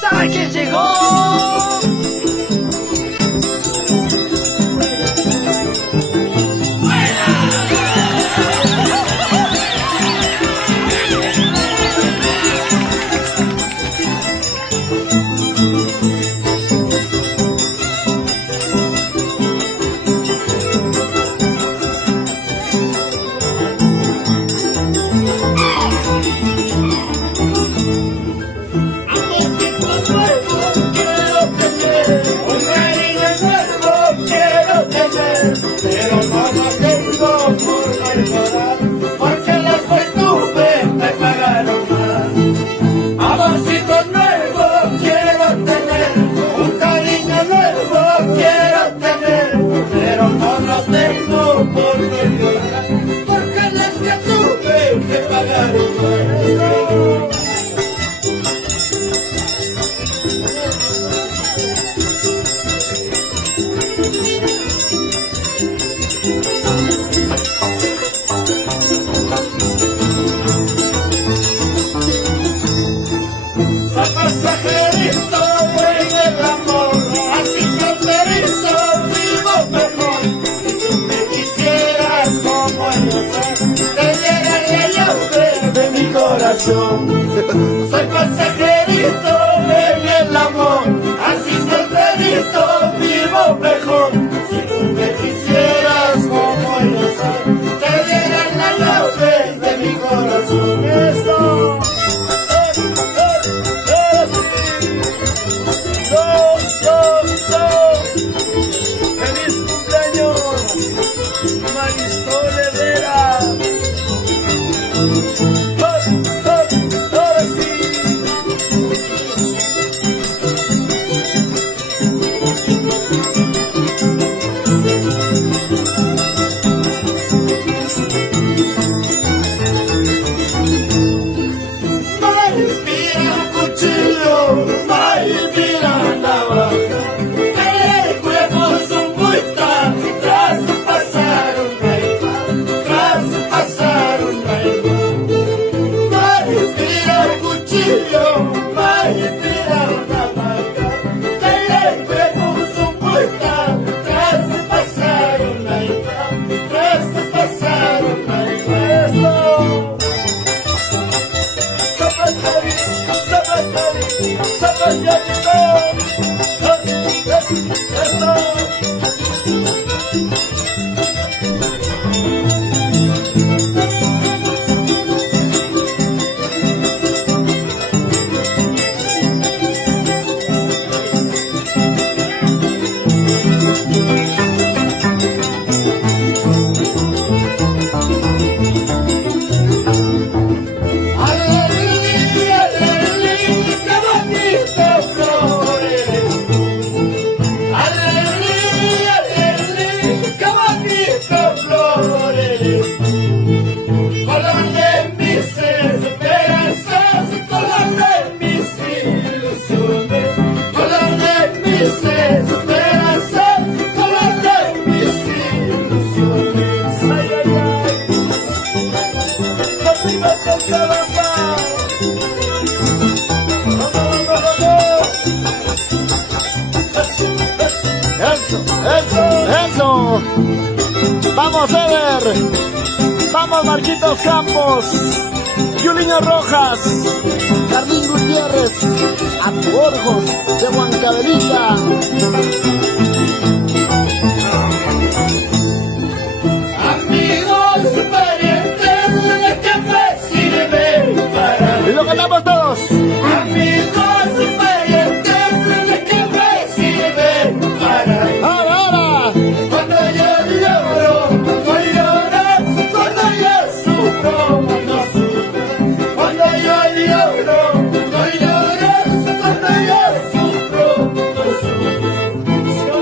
¿Sabe quién llegó? Soy pasajerito en el amor, así solterito vivo mejor. Si tú me quisieras como yo soy, te dieras la llave de mi corazón. Eso. ¡Feliz cumpleaños, Marisol Herrera! Eso. Vamos, Eder. Vamos, Marquitos Campos. Yuliño Rojas. Carlín Gutiérrez. Atuorjos de Huancavelica. Amigos, parientes, ¿de qué me sirve para Y lo cantamos todos. Amigos, parientes, ¿de qué me sirve para Ahora. Cuando yo lloro, cuando lloras, cuando yo sufro, cuando sufro. Cuando yo lloro, cuando lloras, cuando yo sufro, cuando sufro.